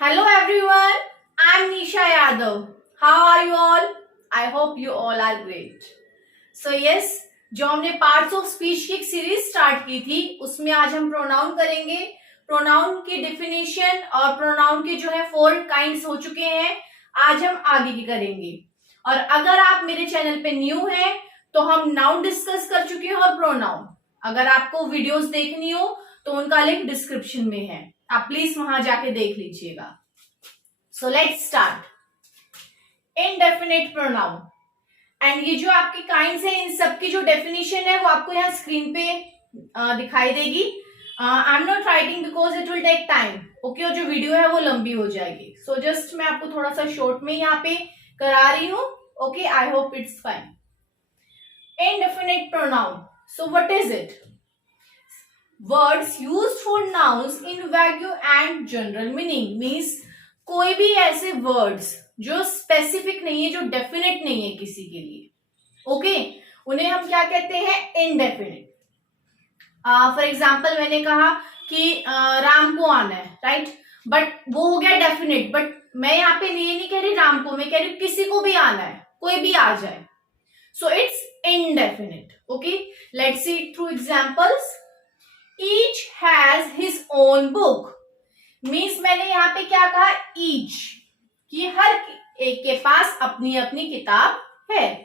Hello everyone, I'm Nisha Yadav. How are you all? I hope you all are great. So yes, जो हमने parts of speech की एक series start की थी उसमें आज हम प्रोनाउन करेंगे। प्रोनाउन की डेफिनेशन और प्रोनाउन के जो है 4 काइंड्स हो चुके हैं, आज हम आगे की करेंगे। और अगर आप मेरे चैनल पे न्यू हैं तो हम नाउन डिस्कस कर चुके हैं और प्रोनाउन। अगर आपको वीडियोस देखनी हो तो उनका लिंक डिस्क्रिप्शन में है, आप प्लीज वहां जाके देख लीजिएगा। So let's start. Indefinite pronoun and ये जो आपके काइंड्स हैं इन सबकी जो डेफिनेशन है वो आपको यहाँ स्क्रीन पे दिखाई देगी। I am not writing because it will take time, okay. और जो वीडियो है वो लंबी हो जाएगी, सो जस्ट मैं आपको थोड़ा सा शॉर्ट में यहाँ पे करा रही हूँ, okay. I hope it's fine. Indefinite pronoun, so what is it? Words used for nouns in wagyu and general meaning, means कोई भी ऐसे वर्ड्स जो स्पेसिफिक नहीं है, जो डेफिनेट नहीं है किसी के लिए, ओके, उन्हें हम क्या कहते हैं? इनडेफिनिट। फॉर एग्जाम्पल मैंने कहा कि राम को आना है, राइट, बट वो हो गया डेफिनेट। बट मैं यहाँ पे ये नहीं कह रही राम को, मैं कह रही किसी को भी आना है, कोई भी आ जाए, so it's indefinite, okay. Let's see through examples. Each has his own book, means मैंने यहाँ पे क्या कहा? ईच, कि हर एक के पास अपनी अपनी किताब है।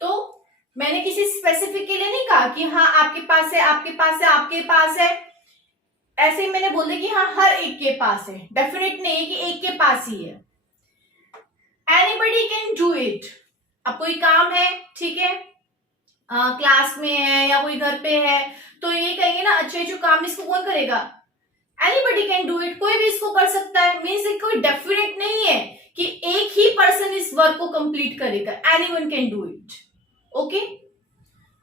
तो मैंने किसी स्पेसिफिक के लिए नहीं कहा कि हाँ आपके पास है, आपके पास है, आपके पास है, ऐसे ही मैंने बोल दिया कि हाँ हर एक के पास है। डेफिनेट नहीं है कि एक के पास ही है। एनीबडी कैन डू इट, अब कोई काम है, ठीक है, क्लास में है या कोई घर पे है, तो ये कहेंगे ना अच्छा जो काम इसको कौन करेगा? एनीबडी कैन डू इट, कोई भी इसको कर सकता है। मीन्स कोई डेफिनेट नहीं है कि एक ही पर्सन इस वर्क को कंप्लीट करेगा। Anyone can do it, okay.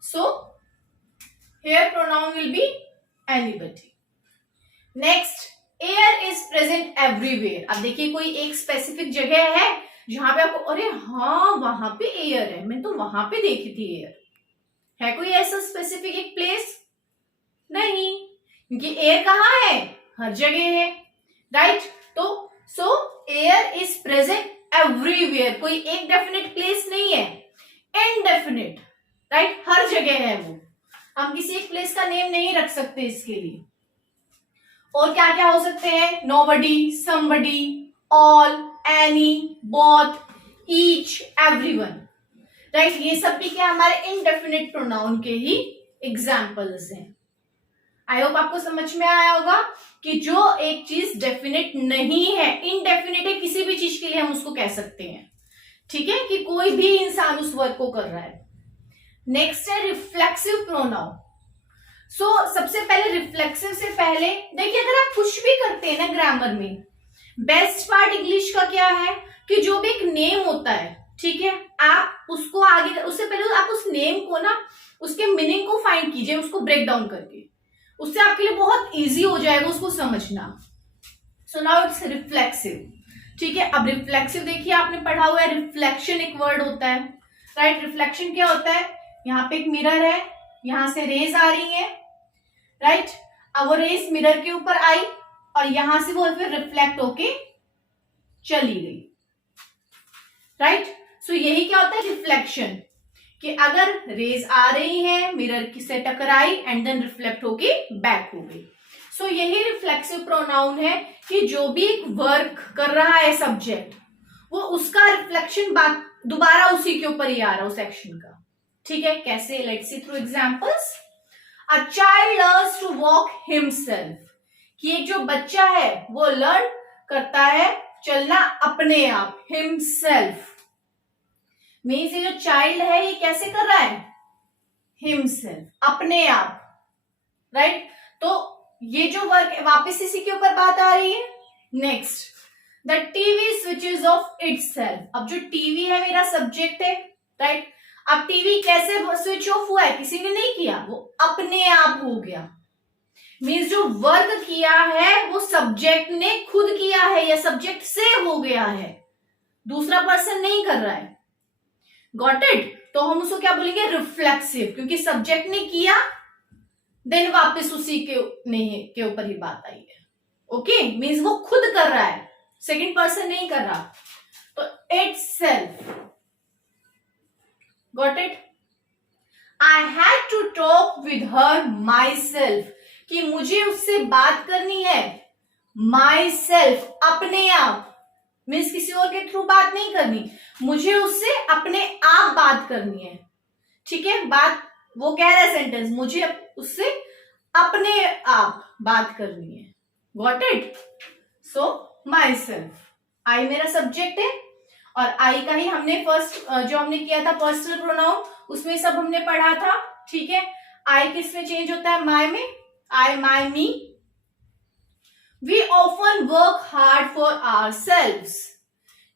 So here pronoun will be anybody. Next, air is present everywhere. अब देखिए कोई एक स्पेसिफिक जगह है जहां पे आपको अरे हाँ वहां पे एयर है, मैं तो वहां पे देखी थी एयर। है कोई ऐसा स्पेसिफिक एक प्लेस? नहीं, क्योंकि एयर कहाँ है? हर जगह है, राइट। तो सो एयर इज प्रेजेंट एवरीवेयर, कोई एक डेफिनेट प्लेस नहीं है। इनडेफिनिट, राइट, हर जगह है वो, हम किसी एक प्लेस का नेम नहीं रख सकते इसके लिए। और क्या क्या हो सकते हैं? Nobody, somebody, all, any, both, each, everyone, right. ये सब भी क्या हमारे इनडेफिनिट प्रोनाउन के ही एग्जाम्पल्स हैं। आई होप आपको समझ में आया होगा कि जो एक चीज डेफिनेट नहीं है, इनडेफिनेट है, किसी भी चीज के लिए हम उसको कह सकते हैं, ठीक है, कि कोई भी इंसान उस वर्क को कर रहा है। नेक्स्ट है रिफ्लेक्सिव प्रोनाउन। सो सबसे पहले रिफ्लेक्सिव से पहले देखिए, अगर आप कुछ भी करते हैं ना ग्रामर में, बेस्ट पार्ट इंग्लिश का क्या है कि जो भी एक नेम होता है, ठीक है, आप उसको आगे, उससे पहले आप उस नेम को ना, उसके मीनिंग को फाइंड कीजिए, उसको ब्रेक डाउन करके, उससे आपके लिए बहुत इजी हो जाएगा उसको समझना। सो नाउ इट्स रिफ्लेक्सिव, ठीक है। अब रिफ्लेक्सिव देखिए, आपने पढ़ा हुआ है रिफ्लेक्शन एक वर्ड होता है, राइट। रिफ्लेक्शन क्या होता है? यहाँ पे एक मिरर है, यहां से रेज आ रही है, राइट। अब वो रेज मिरर के ऊपर आई और यहां से वो फिर रिफ्लेक्ट होके चली गई, राइट। सो यही क्या होता है? रिफ्लेक्शन, कि अगर रेज आ रही है, मिरर से टकराई एंड देन रिफ्लेक्ट होके बैक हो गई। सो यही रिफ्लेक्सिव प्रोनाउन है कि जो भी एक वर्क कर रहा है सब्जेक्ट, वो उसका रिफ्लेक्शन दोबारा उसी के ऊपर ही आ रहा है, उस एक्शन का, ठीक है। कैसे? Let's see through examples. A child learns to walk himself, कि एक जो बच्चा है वो लर्न करता है चलना अपने आप, हिमसेल्फ। मीन्स ये जो चाइल्ड है ये कैसे कर रहा है? हिमसेल्फ, अपने आप, राइट। तो ये जो वर्क है वापस इसी के ऊपर बात आ रही है। Next, the TV switches of itself. अब जो टीवी है मेरा सब्जेक्ट है, राइट। अब टीवी कैसे स्विच ऑफ हुआ है? किसी ने नहीं किया, वो अपने आप हो गया। मीन्स जो वर्क किया है वो सब्जेक्ट ने खुद किया है या सब्जेक्ट से हो गया है, दूसरा पर्सन नहीं कर रहा है। Got it? तो हम उसको क्या बोलेंगे? रिफ्लेक्सिव, क्योंकि सब्जेक्ट ने किया देन वापस उसी के ऊपर ही बात आई है, ओके। मीन्स वो खुद कर रहा है, सेकंड पर्सन नहीं कर रहा, तो itself. Got it? I had to talk with her myself. कि मुझे उससे बात करनी है myself, अपने आप. मीन्स किसी और के थ्रू बात नहीं करनी, मुझे उससे अपने आप बात करनी है. ठीक है, बात वो कह रहा है सेंटेंस, मुझे उससे अपने आप बात करनी है. Got it? So myself. I मेरा सब्जेक्ट है और आई का ही हमने फर्स्ट जो हमने किया था पर्सनल प्रोनाउन, उसमें सब हमने पढ़ा था. ठीक है, आई किस में चेंज होता है? माई में. I, my, me. We often work hard for ourselves.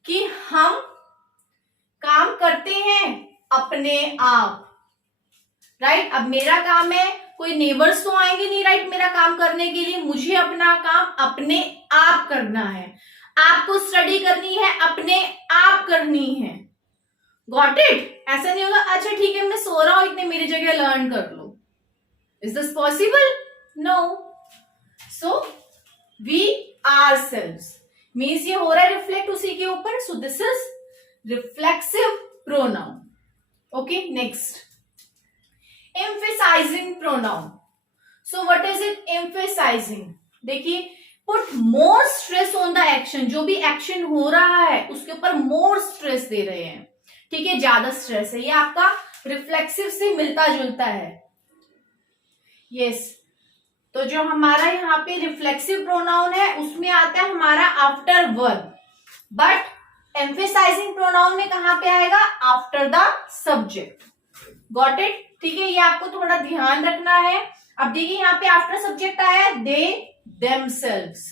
कि हम काम करते हैं अपने आप. राइट, अब मेरा काम है, कोई नेबर्स तो आएंगे नहीं राइट मेरा काम करने के लिए, मुझे अपना काम अपने आप करना है. आपको स्टडी करनी है अपने आप करनी है. Got it? ऐसा नहीं होगा अच्छा ठीक है मैं सो रहा हूं इतने मेरी जगह लर्न कर लो. Is this possible? No. So we ourselves means ये हो रहा है रिफ्लेक्ट उसी के ऊपर. So this is reflexive pronoun. Okay, next emphasizing pronoun. So what is it emphasizing? देखिए, put more stress on the action. जो भी एक्शन हो रहा है उसके ऊपर more stress दे रहे हैं. ठीक है, ज्यादा स्ट्रेस है. ये आपका रिफ्लेक्सिव से मिलता जुलता है. यस, तो जो हमारा यहाँ पे रिफ्लेक्सिव प्रोनाउन है उसमें आता है हमारा after verb, but emphasizing pronoun में कहां पे आएगा? After the subject. Got it? ठीक है, ये आपको थोड़ा ध्यान रखना है. अब देखिए यहाँ पे आफ्टर सब्जेक्ट आया है दे देमसेल्व्स.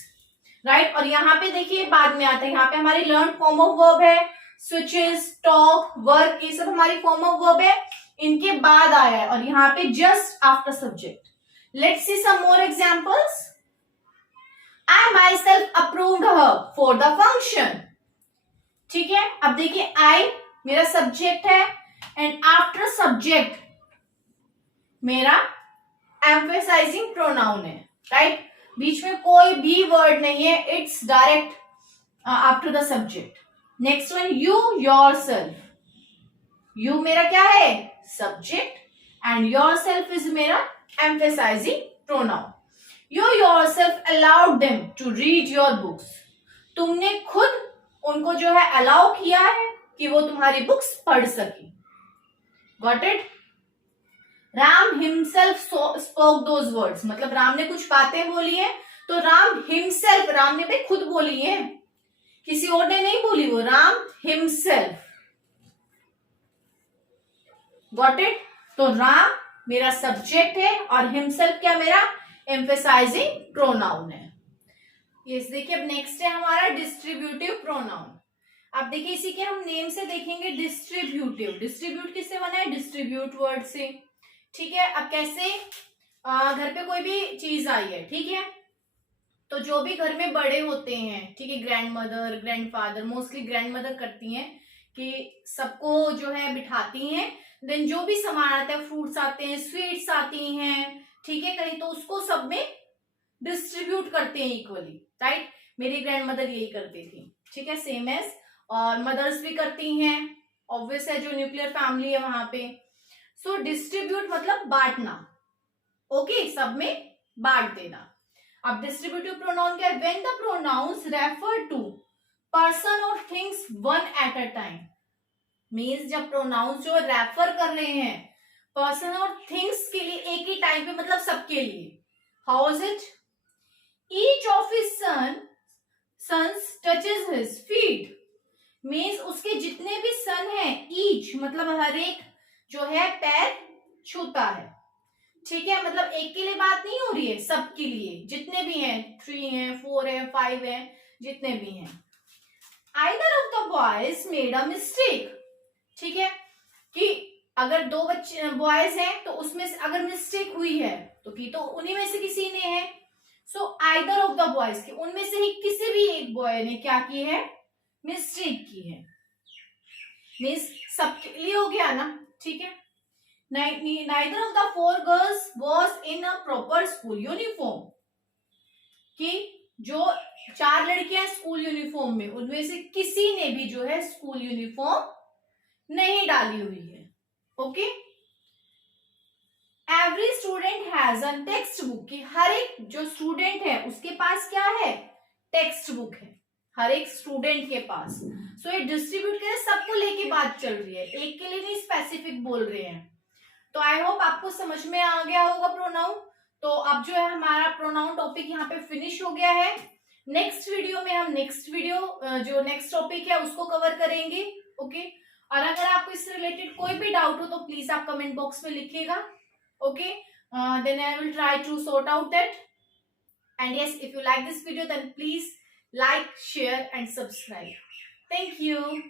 राइट, और यहाँ पे देखिए बाद में आता है, यहाँ पे हमारी लर्न फॉर्म ऑफ वर्ब है. स्विचेस, टॉक, वर्क, ये सब हमारी फॉर्म ऑफ वर्ब है, इनके बाद आया है. और यहाँ पे just after subject. Let's see some more examples. I myself approved her for the function. ठीक है, अब देखिए आई मेरा सब्जेक्ट है एंड आफ्टर सब्जेक्ट मेरा एम्फेसाइजिंग प्रोनाउन है. राइट, बीच में कोई भी वर्ड नहीं है, it's direct after the subject. Next one, you yourself. You मेरा क्या है? सब्जेक्ट एंड योरसेल्फ इज मेरा emphasising pronoun. You yourself allowed them to read your books. तुमने खुद उनको जो है अलाउ किया है कि वो तुम्हारी बुक्स पढ़ सके. Got it? Ram himself spoke those words. मतलब राम ने कुछ बातें बोली है, तो राम हिमसेल्फ, राम ने भी खुद बोली है, किसी और ने नहीं बोली, वो राम हिमसेल्फ. Got it? तो राम मेरा सब्जेक्ट है और हिमसेल्फ क्या मेरा एम्फेसाइजिंग प्रोनाउन है. यस, देखिए अब नेक्स्ट है हमारा डिस्ट्रीब्यूटिव प्रोनाउन. अब देखिए इसी के हम नेम से देखेंगे डिस्ट्रीब्यूटिव. डिस्ट्रीब्यूट किससे बना है? डिस्ट्रीब्यूट वर्ड से. ठीक है, अब कैसे? घर पे कोई भी चीज आई है, ठीक है, तो जो भी घर में बड़े होते हैं, ठीक है, grand mother, grandfather, mostly grand mother करती हैं कि सबको जो है बिठाती हैं. देन जो भी सामान आता है, फ्रूट्स आते हैं, स्वीट्स आती हैं, ठीक है, कहीं तो उसको सब में डिस्ट्रीब्यूट करते हैं इक्वली. राइट, मेरी ग्रैंड मदर यही करती थी. ठीक है, सेम एज, और मदर्स भी करती हैं, ऑब्वियस है, जो न्यूक्लियर फैमिली है वहां पे. सो डिस्ट्रीब्यूट मतलब बांटना. ओके, सब में बांट देना. अब डिस्ट्रीब्यूटिव प्रोनाउन क्या है? When the pronouns refer to person और things one at a time. Means जब प्रोनाउंस जो रेफर कर रहे हैं पर्सन और थिंग्स के लिए एक ही टाइम पे, मतलब सबके लिए. How is it? Each of his sons touches his feet. Means उसके जितने भी सन हैं, ईच मतलब हर एक जो है पैर छूता है. ठीक है, मतलब एक के लिए बात नहीं हो रही है, सबके लिए, जितने भी हैं, 3 हैं, 4 हैं, 5 हैं, जितने भी हैं. Either of the boys made a mistake. ठीक है, कि अगर 2 बच्चे बॉयज हैं तो उसमें से अगर मिस्टेक हुई है तो की तो उन्हीं में से किसी ने है. So either of the boys, की उनमें से ही किसी भी एक बॉय ने क्या की है? मिस्टेक की है. मीन्स सबके लिए हो गया ना. ठीक है, neither of the 4 girls was in a proper school uniform. कि जो 4 लड़कियां स्कूल यूनिफॉर्म में, उनमें से किसी ने भी जो है स्कूल यूनिफॉर्म नहीं डाली हुई है। Okay, every student has a text book, कि हर एक जो स्टूडेंट है उसके पास क्या है, टेक्स्ट बुक है हर एक स्टूडेंट के पास। सो ये डिस्ट्रीब्यूट करें, सबको लेके बात चल रही है, एक के लिए नहीं स्पेसिफिक बोल रहे हैं। तो आई होप आपको समझ में आ गया होगा प्रोनाउन। तो अब जो है हमारा प्रोनाउन टॉपिक यहाँ पे फिनिश हो गया है। नेक्स्ट वीडियो में हम जो नेक्स्ट टॉपिक है उसको कवर करेंगे। ओके, और अगर आपको इससे रिलेटेड कोई भी डाउट हो तो प्लीज आप कमेंट बॉक्स में लिखिएगा। Okay, then I will try to sort out that. And yes, if you like this video, then please like, share and subscribe. Thank you.